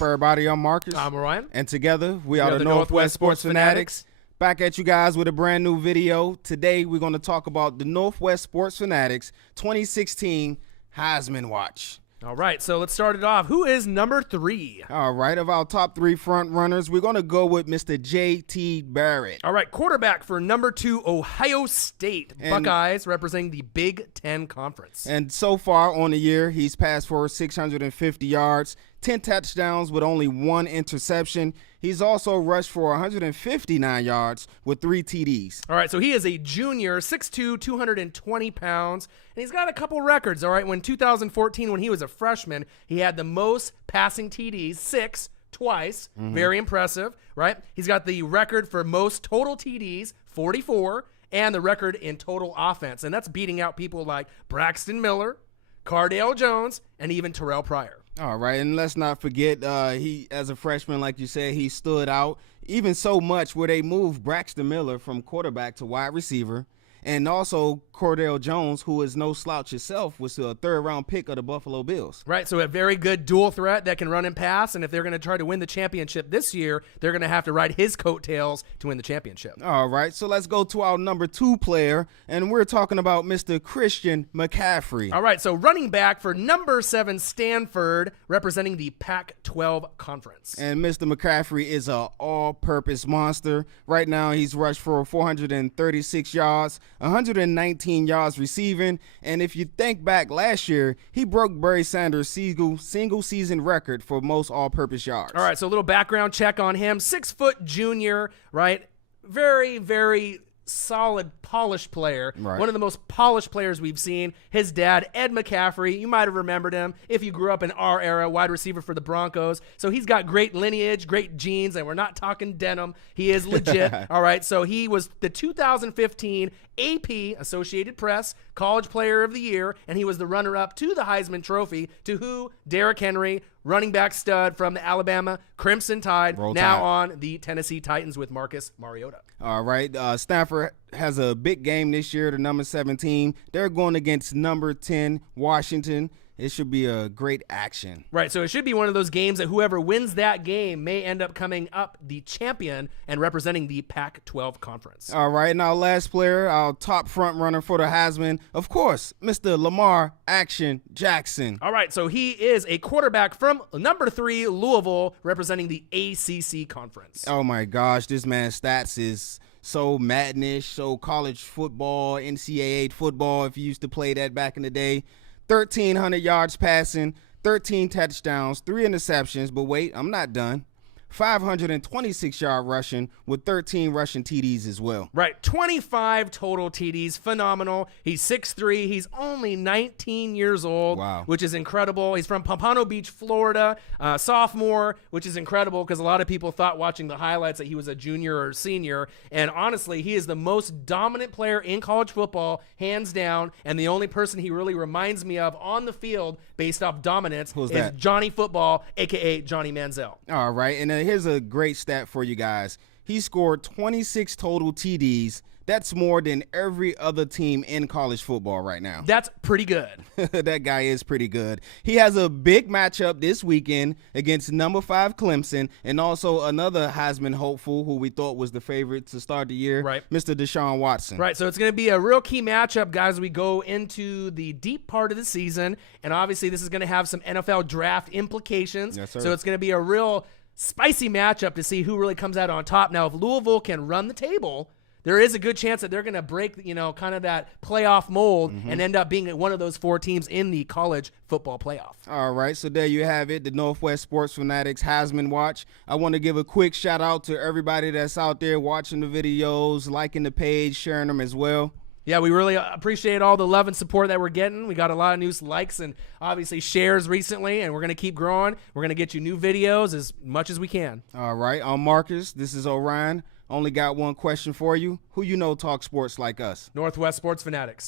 up, everybody? I'm Marcus. I'm Ryan. And together, we are the Northwest Sports Fanatics. Back at you guys with a brand new video. Today, we're going to talk about the Northwest Sports Fanatics 2016 Heisman Watch. All right, so let's start it off. Who is number 3? All right, of our top 3 front runners, we're going to go with Mr. J.T. Barrett. All right, quarterback for number 2, Ohio State Buckeyes, representing the Big Ten Conference. And so far on the year, he's passed for 650 yards, 10 touchdowns with only 1 interception. He's also rushed for 159 yards with 3 TDs. All right, so he is a junior, 6'2", 220 pounds, and he's got a couple records, all right? When 2014, when he was a freshman, he had the most passing TDs, 6, twice. Very impressive, right? He's got the record for most total TDs, 44, and the record in total offense, and that's beating out people like Braxton Miller, Cardale Jones, and even Terrell Pryor. All right, and let's not forget, he, as a freshman, like you said, he stood out even so much where they moved Braxton Miller from quarterback to wide receiver. And also, Cardale Jones, who is no slouch himself, was a third-round pick of the Buffalo Bills. Right, so a very good dual threat that can run and pass, and if they're going to try to win the championship this year, they're going to have to ride his coattails to win the championship. All right, so let's go to our number 2 player, and we're talking about Mr. Christian McCaffrey. All right, so running back for number 7, Stanford, representing the Pac-12 Conference. And Mr. McCaffrey is an all-purpose monster. Right now, he's rushed for 436 yards, 119 yards receiving, and if you think back last year, he broke Barry Sanders' single season record for most all-purpose yards. All right, so a little background check on him. 6-foot junior, right? Very, very solid, polished player. Right. One of the most polished players we've seen. His dad, Ed McCaffrey, you might have remembered him if you grew up in our era, wide receiver for the Broncos. So he's got great lineage, great genes, and we're not talking denim. He is legit. All right, so he was the 2015 AP, Associated Press, College Player of the Year, and he was the runner-up to the Heisman Trophy, to who? Derrick Henry, running back stud from the Alabama Crimson Tide, now on the Tennessee Titans with Marcus Mariota. All right, Stanford has a big game this year, the number 7 team. They're going against number 10, Washington. It should be a great action. Right, so it should be one of those games that whoever wins that game may end up coming up the champion and representing the Pac-12 Conference. All right, and our last player, our top front runner for the Heisman, of course, Mr. Lamar Action Jackson. All right, so he is a quarterback from number 3, Louisville, representing the ACC Conference. Oh my gosh, this man's stats is so madnish, so college football, NCAA football, if you used to play that back in the day. 1,300 yards passing, 13 touchdowns, 3 interceptions, but wait, I'm not done. 526-yard rushing with 13 rushing TDs as well. Right, 25 total TDs, phenomenal. He's 6'3", he's only 19 years old, wow, which is incredible. He's from Pompano Beach, Florida, sophomore, which is incredible because a lot of people thought watching the highlights that he was a junior or senior, and honestly, he is the most dominant player in college football, hands down, and the only person he really reminds me of on the field based off dominance is Johnny Football, a.k.a. Johnny Manziel. All right, and here's a great stat for you guys. He scored 26 total TDs. That's more than every other team in college football right now. That's pretty good. That guy is pretty good. He has a big matchup this weekend against number 5 Clemson and also another Heisman hopeful who we thought was the favorite to start the year, right, Mr. Deshaun Watson. Right, so it's going to be a real key matchup, guys, as we go into the deep part of the season. And obviously this is going to have some NFL draft implications. Yes, sir. So it's going to be a real spicy matchup to see who really comes out on top. Now, if Louisville can run the table, there is a good chance that they're going to break, kind of that playoff mold and end up being one of those 4 teams in the college football playoff. All right, so there you have it, the Northwest Sports Fanatics Heisman Watch. I want to give a quick shout out to everybody that's out there watching the videos, liking the page, sharing them as well. Yeah, we really appreciate all the love and support that we're getting. We got a lot of new likes and obviously shares recently, and we're going to keep growing. We're going to get you new videos as much as we can. All right, I'm Marcus. This is Orion. Only got one question for you. Who you know talk sports like us? Northwest Sports Fanatics.